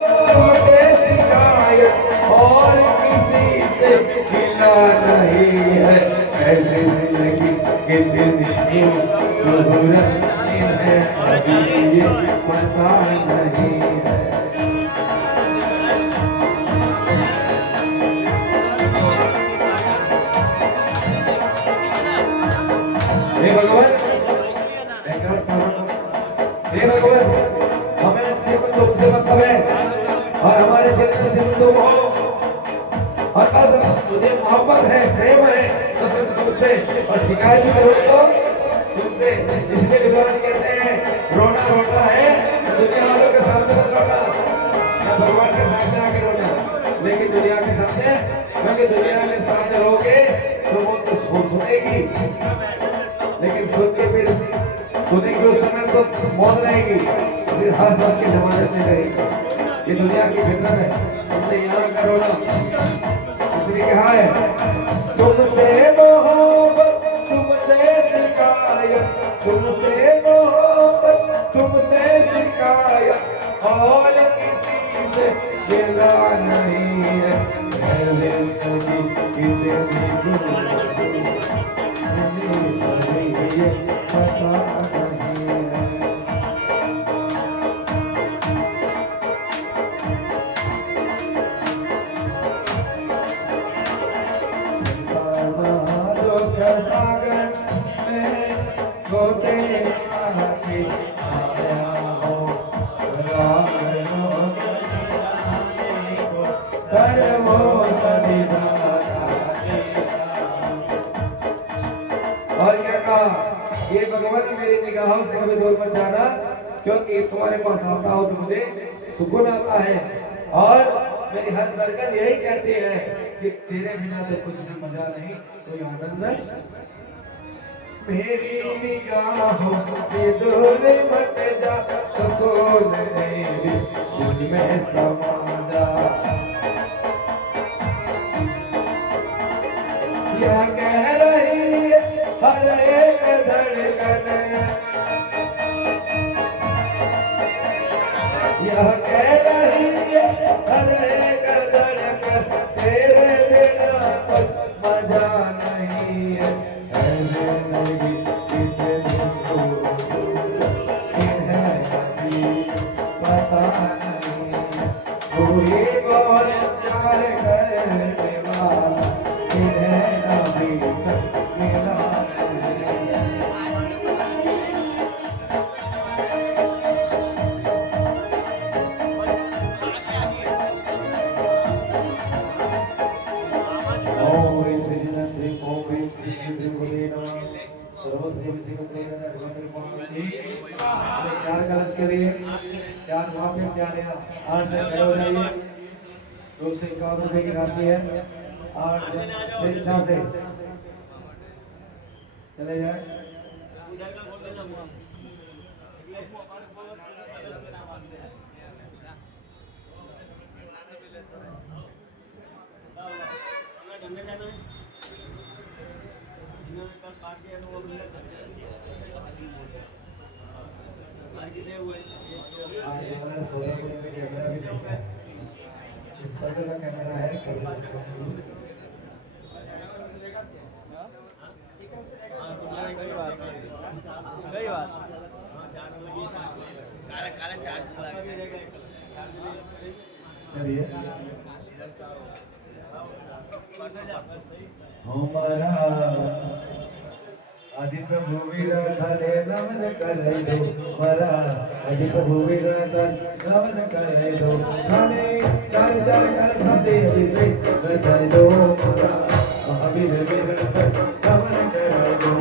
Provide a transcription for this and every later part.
तुमसे शिकायत और किसी से मिला नहीं है। ऐसी जिंदगी के दिन की जरूरत है, अभी ये पता नहीं है। हे भगवान, हे भगवान, हमें सिर्फ तुमसे मतलब है और हमारे दिल में सिर्फ तुम हो और बस तुझे मोहब्बत है, प्रेम है तो सिर्फ तुमसे। और शिकायत भी करो तो तुमसे। इसलिए विद्वान कहते हैं रोना रोना है दुनिया वालों के सामने मत रोना या भगवान के सामने आके रोना, लेकिन दुनिया के सामने, क्योंकि दुनिया के सामने रोगे तो वो तो सुनेगी, लेकिन सुन के फिर सुनेगी उस समय तो मौत रहेगी, फिर हर बात की जमानत नहीं रहेगी। ये दुनिया की फितरत है, तुमने यहाँ करो ना। इसलिए कहा है तुमसे मोहब्बत तुमसे शिकायत, तुमसे मोहब्बत तुमसे शिकायत और किसी से गिला नहीं है। और क्या कहा, ये भगवान मेरी निगाहों से कभी दूर मत जाना, क्योंकि तुम्हारे पास आता हो तो मुझे सुकून आता है। और मेरी हर धड़कन यही कहती है कि तेरे बिना तो कुछ भी मजा नहीं, कोई आनंद नहीं। मेरी निगाहों से दूर मत जा, सुकून मेरी दिल में समा जा। यह कह रही है हर एक धड़कन, यह कह रही है हर एक धड़कन, तेरे बिना कुछ मजा नहीं है। पता नहीं कोई और प्यार करने वाला चार कलश के लिए चार वहाँ चार यहाँ 8 खड़े हो जाइए। 251 रुपए की राशि है। 8 स्वेच्छा से चले जाए। इस का कैमरा है सही बात काला चार्ज चलिए हमारा आदित्य भूमिर धरे नमन करे दो, हमारा आदित्य भूमिर धरे नमन करे दो। खाने चार चार कर साथे अभिषेक कर दो, महावीर मेरे नमन करे दो।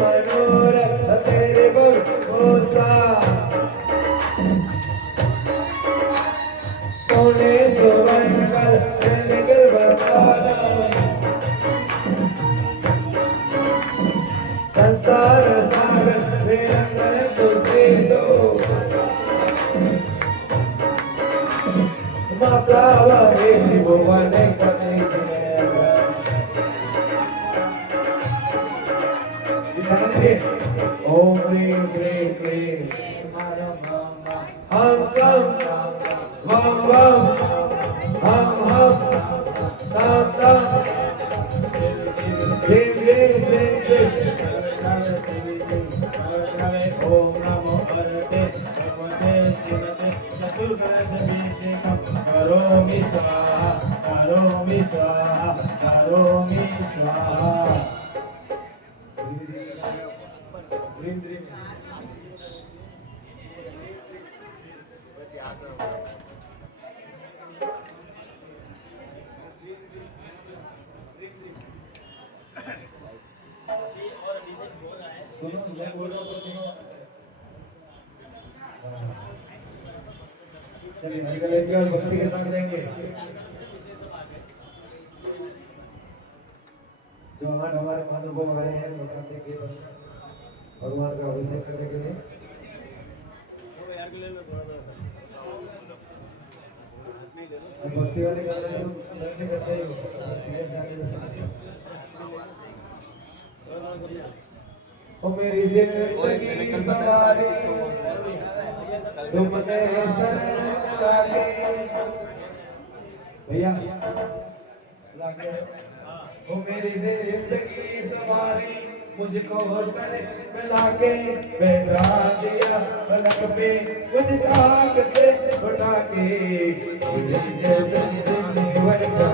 मनोरथ तेरे बोलता सोने सुवर्ण तुझे दो मातावा रे भुवन कने ओम ह्रीं श्रीं क्लीं हम सम वम वम हम तम तम ह्रीं ह्रीं श्रीं क्लीं ओम नमो भगवते भगवते श्रीमते चतुर्दशाभिषेकं करोमि स्वाहा करोमि स्वाहा करोमि स्वाहा सुनो मैं बोल रहा हूँ चलिए हरिका लेंगे और भक्ति के साथ देंगे जो हमारे महानुभव आए हैं बताते कि भगवान का अभिषेक करने के लिए भक्ति वाले गाने करते ही ओ मेरी जिंदगी सवारी तुमने संसारी भैया ओ मेरी जिंदगी सवारी मुझको हसन मिला के बैठा दिया पलक पे मुझ ताक से उठा के जैसे जीवन का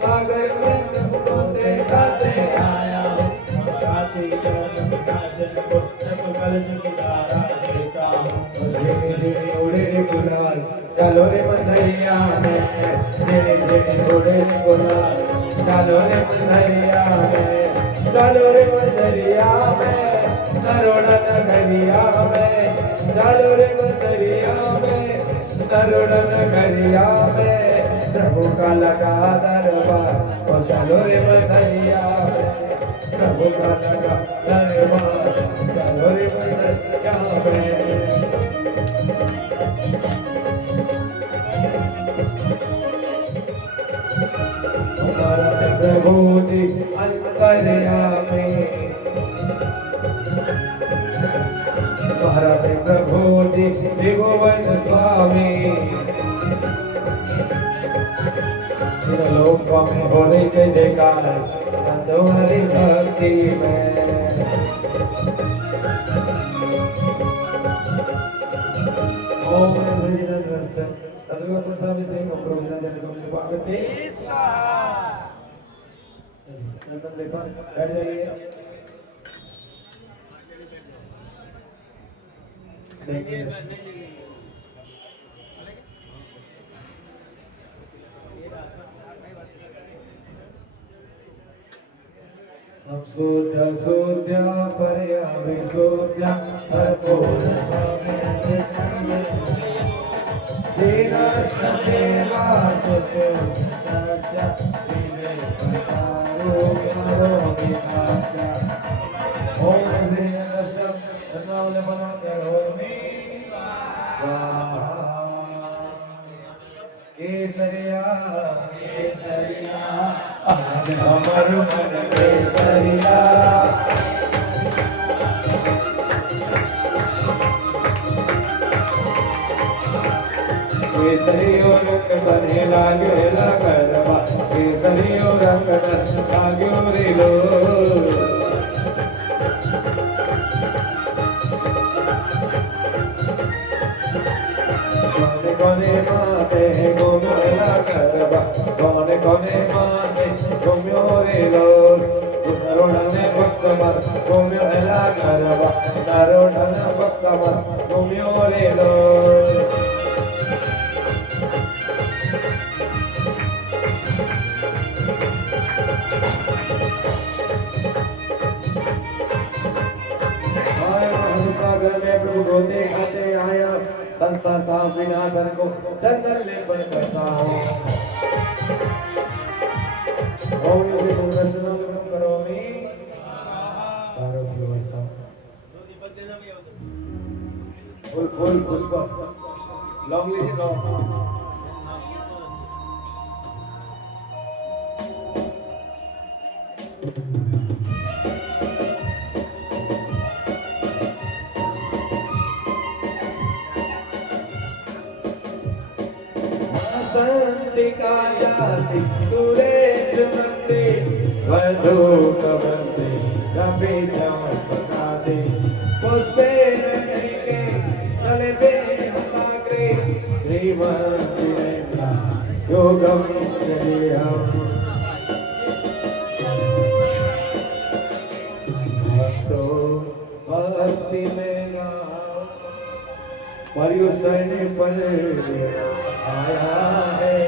सागर में तुमको देखते आया उड़े गुलाल चलो रे मंदरिया में उड़े गुलाल चलो रे मंदरिया में चलो रे मंदरिया में नरोड़ा नगरिया में चलो रे मंदरिया में नरोड़ा नगरिया में प्रभु का लगा दरबार ओ चलो रे मंदरिया में प्रभु का लगा दरबार चलो रे मंदरिया में प्रभु जी अंतर्यामी महाराज प्रभु जी त्रिभुवन स्वामी लोक में होने के जयकार तुम्हारी भक्ति में ओम श्रीरस्ते तदुगा प्रसाद से प्रोविजन देने को पागते चंदन लेकर बैठ जाइए सब सोध्या सोध्या परया विसोध्या हरपोर स्वामी तेरा सदेवा सत्य सत्य विवे पतारो करो विनाशा ओम ह्रीं रसम तन्नावले मनो करोमि स्वाहा केसरिया केसरिया आज हमर मन केसरिया केसरियो रंग बने लागेला करवा केसरियो रंग लाग्यो रे लो कोने माते घुम्योला करवा कोने कोने माते घुम्यो रे लो उतरोड़ा ने भक्त मर घुम्यो ला करवा तारो धन बकवा घूम्यो रे लो सागर में प्रभु रोते खाते आया संसार था विनाशन को चंदन लेपन करता हूँ ओम योगी तुम करोमि तारो ऐसा फूल फूल पुष्प लॉन्ग लीजिए लॉन्ग संतिका जाति सुरेश मंदे वधू कबंदे कपि चमत्कादे पुष्पे रंगे चले बे हमाग्रे श्रीमंतिरेन्द्र योगम जयम भक्तो भक्ति में नाम पर्युषण पर आया है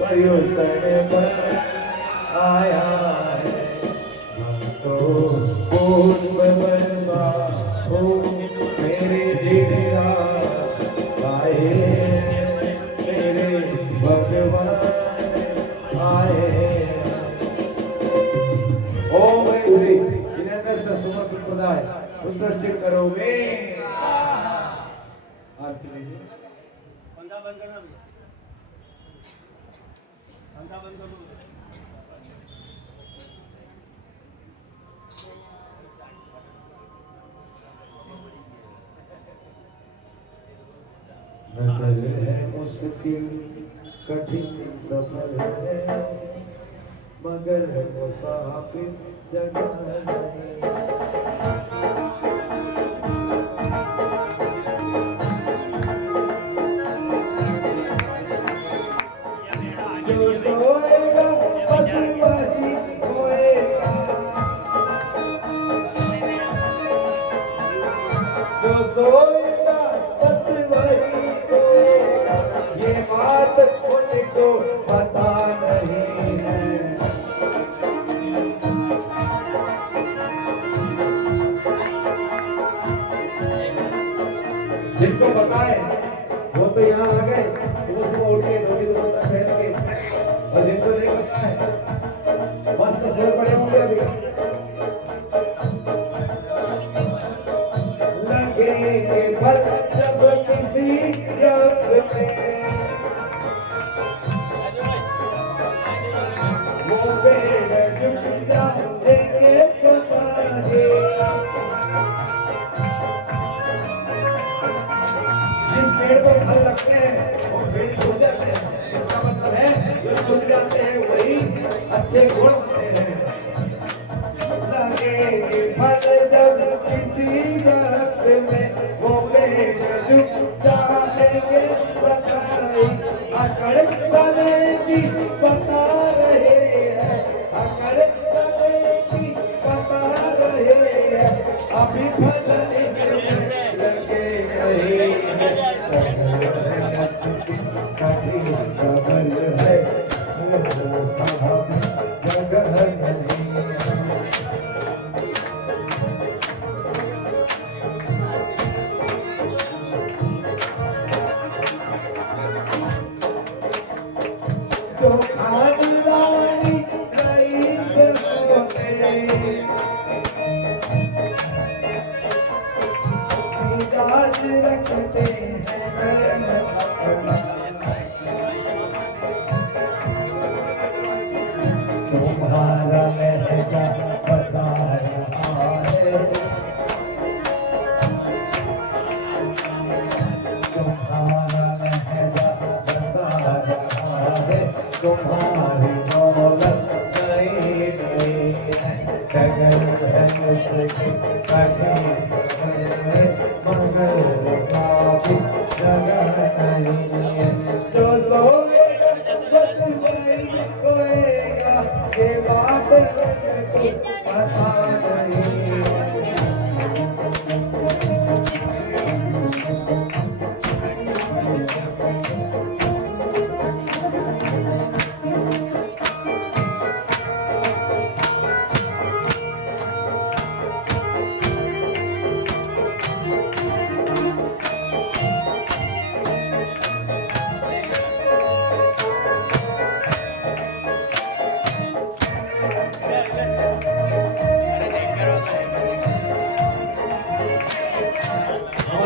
पर्युषण पर आया है तो पुष्प बरसा हो मेरे जीरा आए मेरे भगवान आए ओम हरि जिनेंद्र से सुमन संप्रदाय उत्कृष्ट करोगे आरती लीजिए पंखा बंद करना भैया पंखा बंद कर दो नजर है मुश्किल कठिन सफर है मगर मुसाफिर जगह नहीं जो सोएगा बस वही होएगा जो सोएगा बस वही होएगा ये बात उनको पता नहीं है जिनको पता है वो तो यहाँ आ गए सुबह सुबह उठ के धोती दुपट्टा पहन के और जिनको नहीं पता है मस्त सोए पड़े होंगे अभी लगेंगे पल जब किसी रक्स में वो पेड़ झुक जाएंगे तुम्हारे जिस पेड़ पर फल लगते हैं वो पेड़ झुक जाते हैं इसका मतलब है जो झुक जाते हैं वही अच्छे गुण होते हैं लगेंगे फल जब किसी वक्त में वो पेड़ झुक जाएंगे बताई अकड़ बनेगी बता रहे हैं अकड़ बनेगी बता रहे हैं अभी फल लगे नहीं जो खाने वाली रईस होते मिजाज रखते हैं तुम्हारा लहजा बता रहा है तुम्हारा लहजा बता रहा है तुम्हारी दौलत नई नई है गगन है मुझसे मगर काफी जगह नहीं है जो सोएगा बस वही होएगा ये बात पता नहीं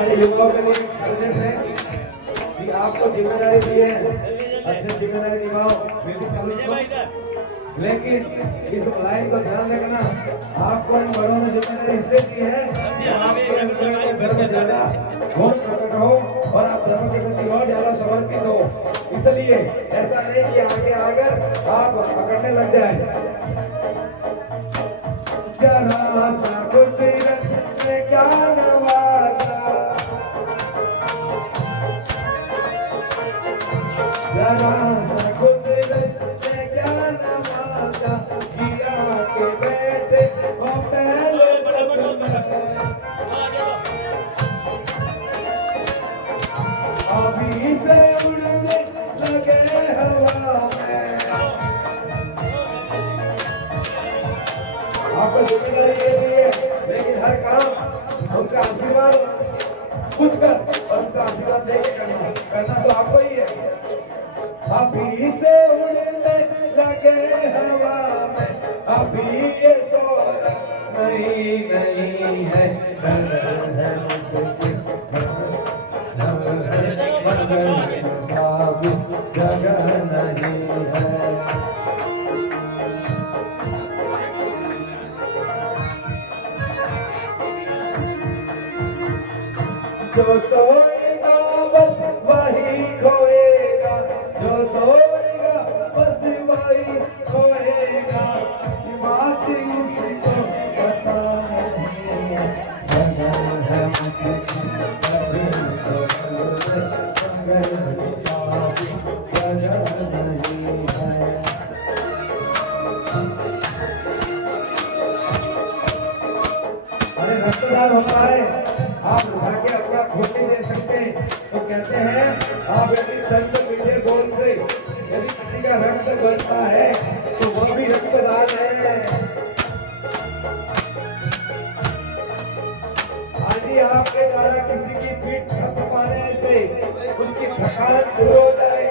हमारे युवाओं के लिए एक संदेश है कि आपको जिम्मेदारी दी है, अच्छे जिम्मेदारी निभाओ, बिल्कुल करो। लेकिन इस लाइन को ध्यान रखना, आपको इन बड़ों ने जिम्मेदारी इसलिए दी है कि आपको इन बड़ों को धर्म ज्यादा घोर प्रकट हो और आप धर्म के प्रति और ज्यादा समर्पित हो। इसलिए ऐसा नहीं कि आगे आकर आप पकड़ने लग जाए। जरा सा कुदरत ने क्या नवाजा, जरा सा कुदरत ने क्या नवाजा, गिरा के बैठे वो पहले अभी से उड़ने लगे हवा में। आपको जिम्मेदारी ये दी है, लेकिन हर काम उनका आशीर्वाद कुछ कर और उनका आशीर्वाद देके करना तो आपको ही है। अभी से उड़ने लगे हवा में, अभी ये तो नहीं है, जगह नहीं है। जो सोएगा बस वही खोएगा, जो सोएगा बस वही खोएगा, ये बात उसको पता नहीं है। अरे रक्तदान होता है, आप उठा के अपना खून नहीं दे सकते तो कहते हैं आप यदि चंद मीठे बोल से यदि किसी का रक्त बनता है तो वह भी रक्तदान है। आज ही आपके द्वारा किसी की पीठ थक पाने से उसकी थकान दूर हो जाए,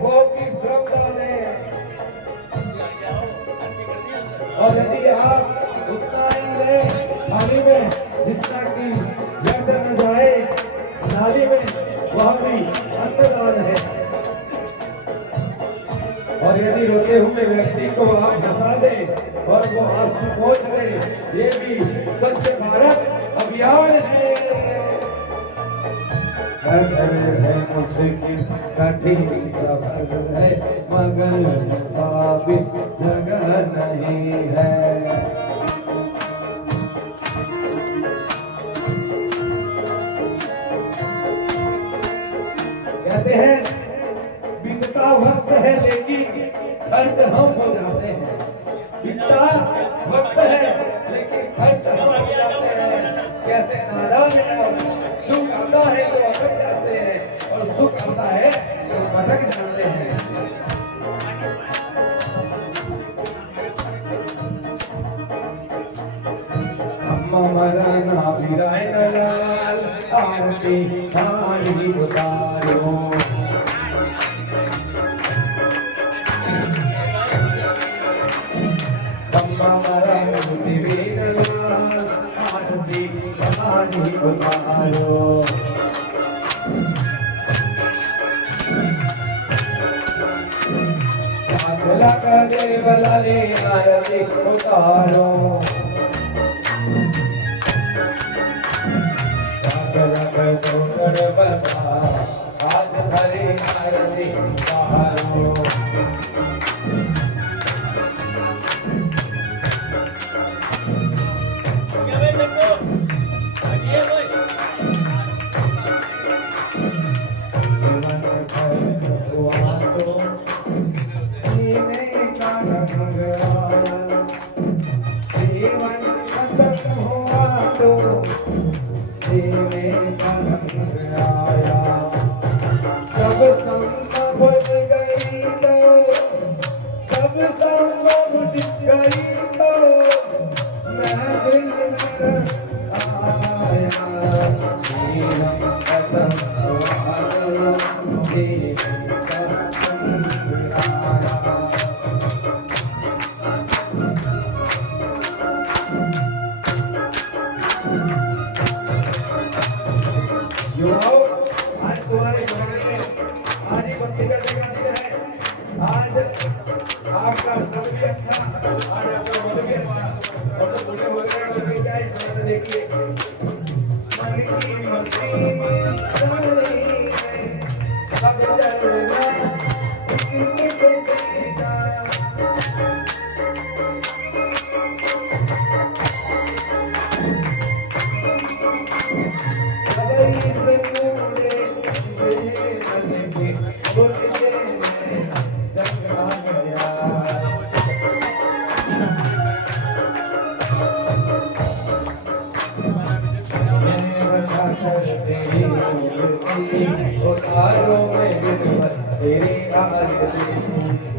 वो भी श्रमदान है। और यदि आप उतना ही ले थाली में जितना कि व्यर्थ न जाए नाली में, वह भी अंतदान है। और यदि रोते हुए व्यक्ति को आप हंसा दे और वो आंसू पोंछ ले, ये भी स्वच्छ भारत अभियान है। मुश्किल कठिन सफर है, मगर साबित जगह नहीं है। कहते हैं बीतता वक्त है लेकिन खर्च हम हो जाते हैं। बीतता वक्त है लेकिन खर्च हम हो जाते हैं। कैसे नाराज है, सुख आता है तो अटक जाते हैं और सुख आता है तो भटक जाते हैं। अम्मा मराना बिराय लाल, आरती पानी उतारो। अम्मा मराना बिराय लाल, आरती पानी उतारो। लगा देवला ले आरती उतारो। आज हरी आरती उतारो। देखिए मन की मस्ती में अब चलना किसी को देगा तेरी आरती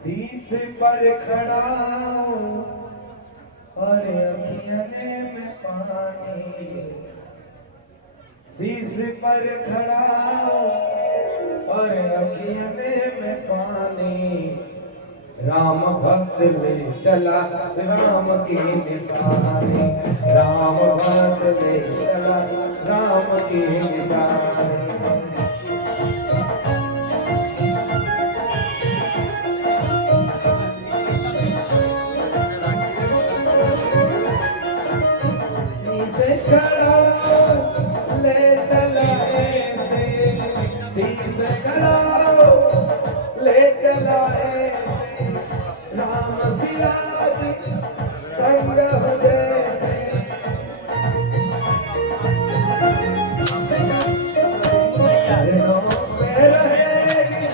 शीश पर खड़ा और अखियाने में पानी शीश पर खड़ा और अखियाने में पानी राम भक्त ले चला राम की निशानी राम भक्त ले चला राम की निशानी ले चलाए राम सियाज संग जैसे चरणों में रहेगी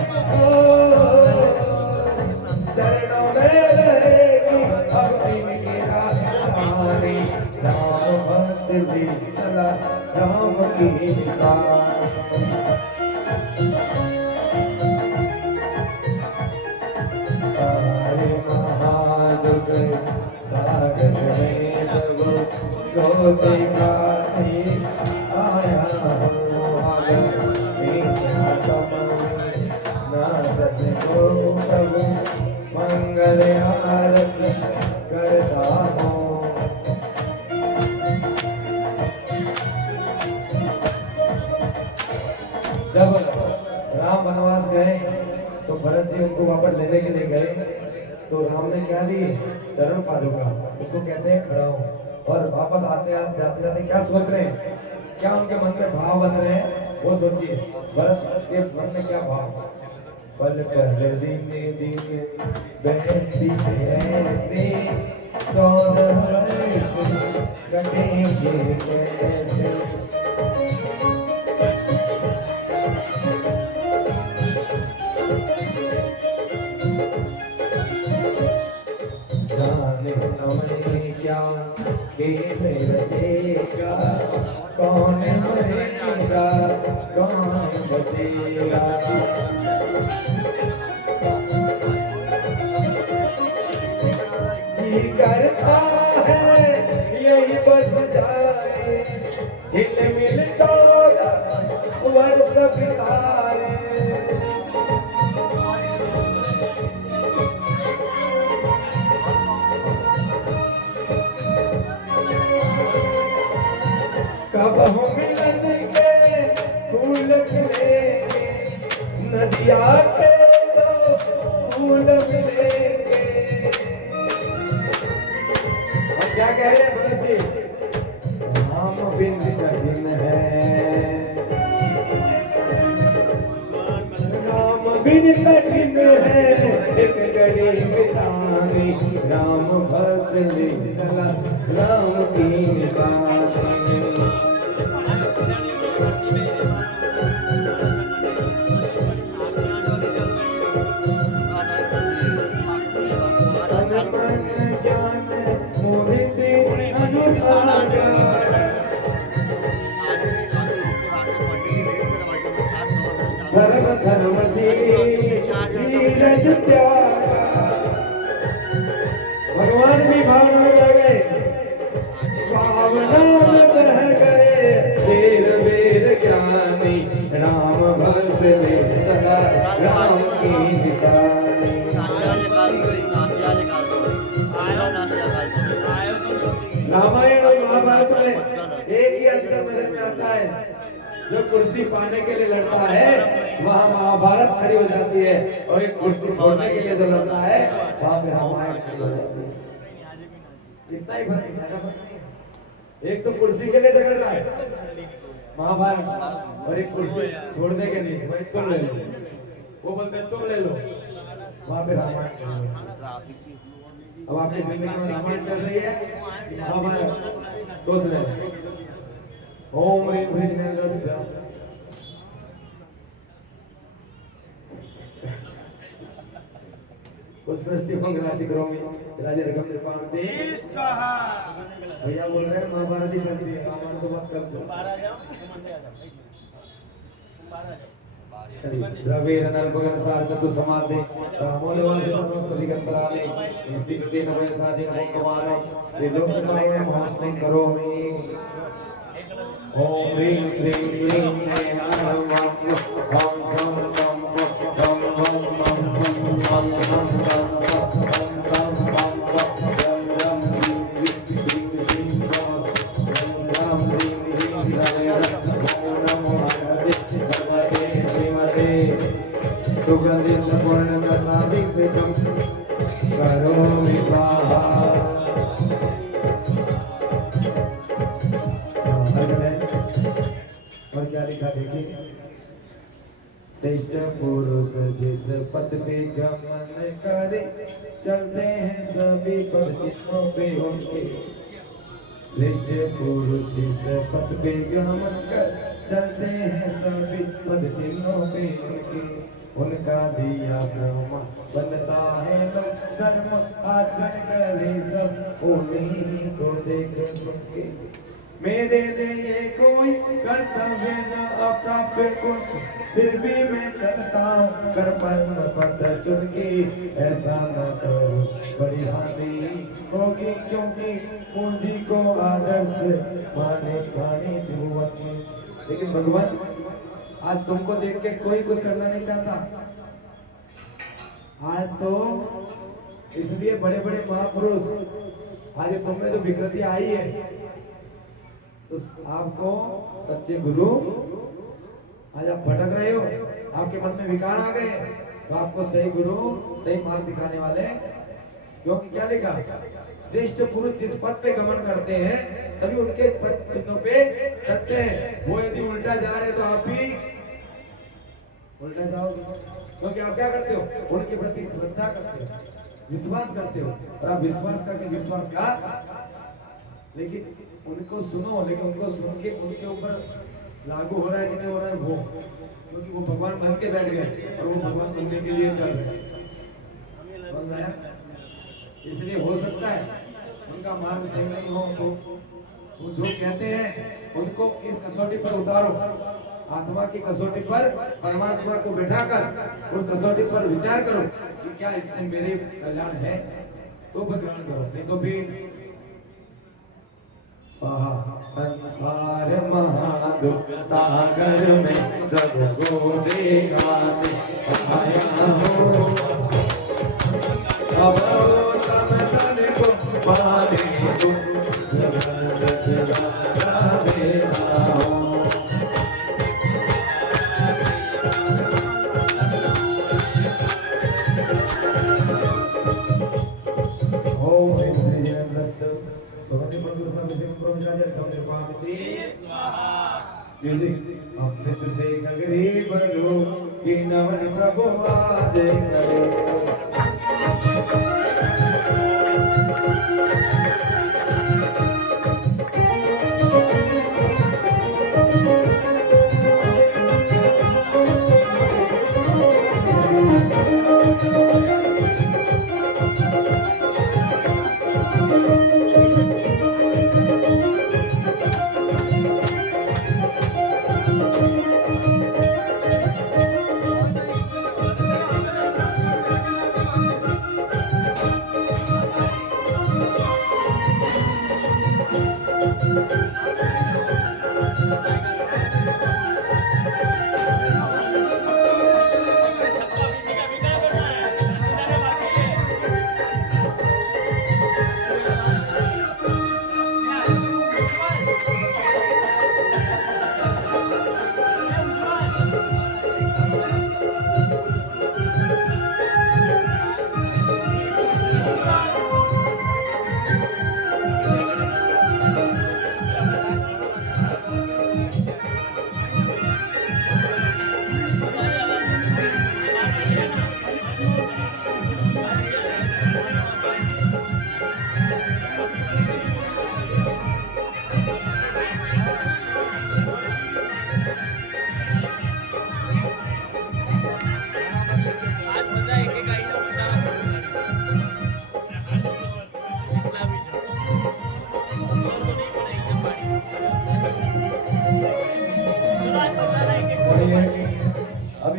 चरणों में रहेगी अब इनकी राजधानी राम भक्त भी चला राम की निशानी सागर में जब देखा आया हो आगर को तब मंगल आरती करता हूँ जब राम वनवास गए तो भरत जी उनको वापस लेने के लिए गए तो राम ने क्या दी चरण पादुका उसको कहते हैं खड़ा हो और वापस आते जाते जाते क्या सोच रहे हैं क्या उनके मन में भाव बन रहे हैं वो सोचिए भरत के मन में क्या भाव पल पहले दीने दीने बहती ऐसे कटेंगे कैसे समय क्या खेल रचेगा कौन मरेगा कौन बचेगा जी करता है यही बस जाए हिल मिल चौदह वर्ष बिताए कब हम मिलन के फूल खिले नदिया के दो फूल मिलेंगे और क्या कह रहे हैं राम बिन कठिन है राम बिन कठिन है एक घड़ी बितानी राम भक्त ले चला राम की निशानी त्यागा। भगवान भी भावना में रह गए, भावना में बह गए, वीर वीर ज्ञानी राम भक्त वेदना राम की निशानी। रामायण और महाभारत में एक ही अंतर नजर में आता है, जो कुर्सी पाने के लिए लड़ता है वहाँ महाभारत खड़ी हो जाती है, और एक कुर्सी छोड़ने के लिए जो लड़ता है वहाँ पे रामायण खड़ी हो जाती है। इतना ही फर्क है। एक तो कुर्सी के लिए झगड़ रहा है महाभारत, और एक कुर्सी छोड़ने के लिए भाई तुम ले लो, वो बोलते हैं तुम ले लो, वहाँ पे रामायण खड़ी हो जाती है। अब आपकी जिंदगी में रामायण चल रही है, महाभारत सोच रहे। ओम ह्रीं ह्रीं नमः। पुष्पृष्टि राशि करोमी राजे रकम निर्माणते स्वाहा। भैया बोल रहे हैं महाभारत ही चल रही है, रामायण तो बात कर दो। द्रव्य नरभगन सारसतु समाधि रामोलवासितनो प्रतिगंतराले इति कृते नवे साधे कुमारो त्रिलोकसमये महास्मै करोमि। ओम ह्रीं श्रीं ह्रीं नमः। ओम ॐ ॐ करोमि स्वाहा। और क्या लिखा देखिए, श्रेष्ठ पुरुष जिस पथ पे गमन करे, चलते हैं सभी परिचितों पे उनके। श्रेष्ठ पुरुष जिस पथ पे गमन कर, चलते हैं सभी परिचितों पे उनके। उनका दिया ब्रह्म बनता है धर्म, आचरण करे सब उन्हीं को देख सुनके। मेरे लिए कोई कर्तव्य न अप्राप्य को, फिर भी मैं चलता हूँ कर्म पथ चुन के। ऐसा न करो बड़ी हानि होगी, क्योंकि पूंजी को आदर्श माने खाने जीवन में। लेकिन भगवान आज तुमको देख के कोई कुछ करना नहीं चाहता। आज तो इसलिए बड़े बड़े महापुरुष, आज तुमने जो विकृति आई है, तो आपको सच्चे गुरु, आज आप भटक रहे हो, आपके मन में विकार आ गए, तो आपको सही गुरु सही मार्ग दिखाने वाले। क्योंकि क्या लिखा, श्रेष्ठ पुरुष जिस पथ पे गमन करते हैं सभी उनके पथों पे चलते हैं। वो यदि उल्टा जा रहे तो आप भी उल्टा जाओगे, क्योंकि आप क्या करते हो, उनके प्रति श्रद्धा करते हो, विश्वास करते हो, और आप विश्वास करके विश्वासघात। लेकिन उनको सुनो, लेकिन उनको सुन के उनके ऊपर लागू हो रहा है कि नहीं हो रहा है वो, क्योंकि वो भगवान बन के बैठ गए और वो भगवान बनने के लिए चल रहे हैं। इसलिए हो सकता है उनका मार्ग सही नहीं हो, तो वो जो कहते हैं उनको इस कसौटी पर उतारो, आत्मा की कसौटी पर परमात्मा को बिठाकर उस कसौटी पर विचार करो कि क्या इससे मेरे कल्याण है, तो ग्रहण करो, नहीं तो फिर संसार महादुख सागर में सबको देखाने आया हूँ। अब समझने को पाने को जगत जगा देता हूँ। अमृत से गरीब लोग की नवन प्रभु आज करे।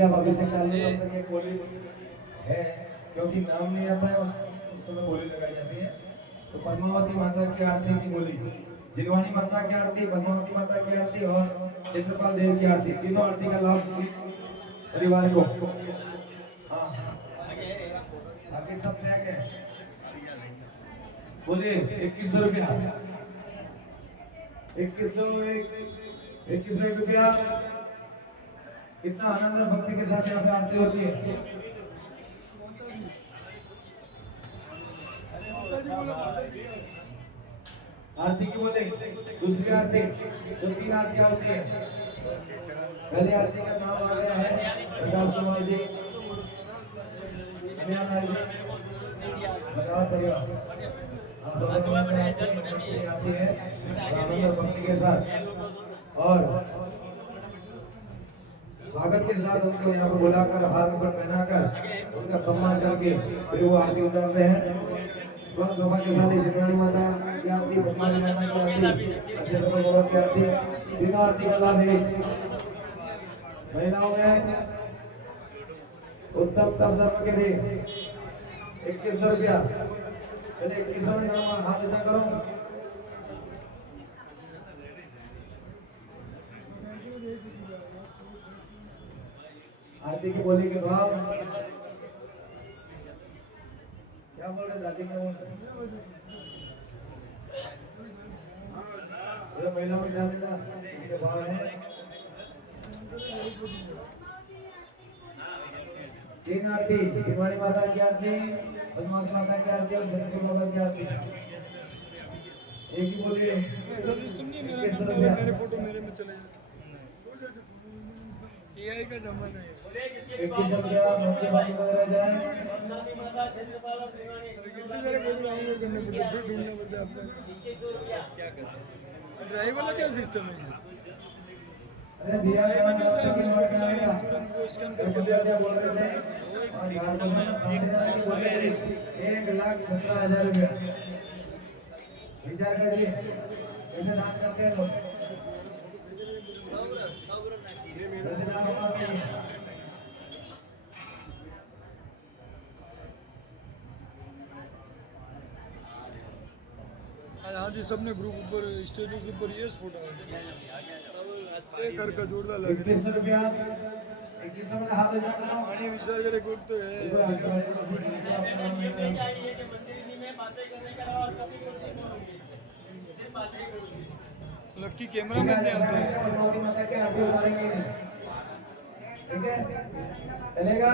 आप अभिषेक डालने तब तक एक बोली है, क्योंकि नाम नहीं आता है उस समय बोली लगाई जाती है। तो पद्मावती माता की आरती की बोली, जिलवानी माता की आरती, पद्मावती माता की आरती और चित्रपाल देव की आरती, तीनों आरती का लाभ परिवार को। हाँ बाकी सब क्या है, बोलिए 2100 रुपया, 2100 रुपया। कितना आनंद और भक्ति के साथ यहाँ पे आरती होती है। आरती की बोले, दूसरी आरती, जो 3 आरतियां होती है। पहली आरती का नाम आ गया है प्रकाश कुमार जी, परिवार आप सब आती है आनंद और भक्ति के साथ और स्वागत के साथ उनको यहाँ पर बुलाकर हाथ पर पहनाकर उनका सम्मान करके फिर वो आरती उतारते हैं। शोभा के साथ जिलवानी माता की आरती, पद्मावती माता की आरती, चित्रपाल बाबा की आरती, तीनों आरती का लाभ है। महिलाओं में उत्तम तप धर्म के लिए 2100 रुपया। पहले 2100 में नाम हाथ उठा करो। आरती की बोली के भाव क्या बोल रहे दादी क्या बोल रहे महिलाओं में जानेगा इसके भाव है। 3 आरती, जिलवानी माता की आरती, पद्मावती माता की आरती और चित्रपाल बाबा की आरती। एक ही बोलिए मेरे फोटो मेरे में चले AI का जमाना है। 2100 रुपया मोतीबाजी वगैरह जाए। कितने सारे प्रोग्राम करने पड़ते, फिर ढूंढना पड़ता है अपना। ड्राइव वाला क्या सिस्टम है? अरे दिया गया सभी नोट करेगा तो क्या बोल रहे थे 1,17,000 रुपया। विचार करिए कैसे दान करते हैं लोग, कैसे दान होता है। हाँ जी, सबने ग्रुप ऊपर स्टेटस ऊपर ये फोटो है घर का जोरदार लग 2100 रुपया, 2100 में हाथ उठाना। पानी विसर्जन रिकॉर्ड तो है। लक्की कैमरा मैन नहीं आते हैं। पद्मावती माता की आरती उतारेंगे नहीं, ठीक है चलेगा।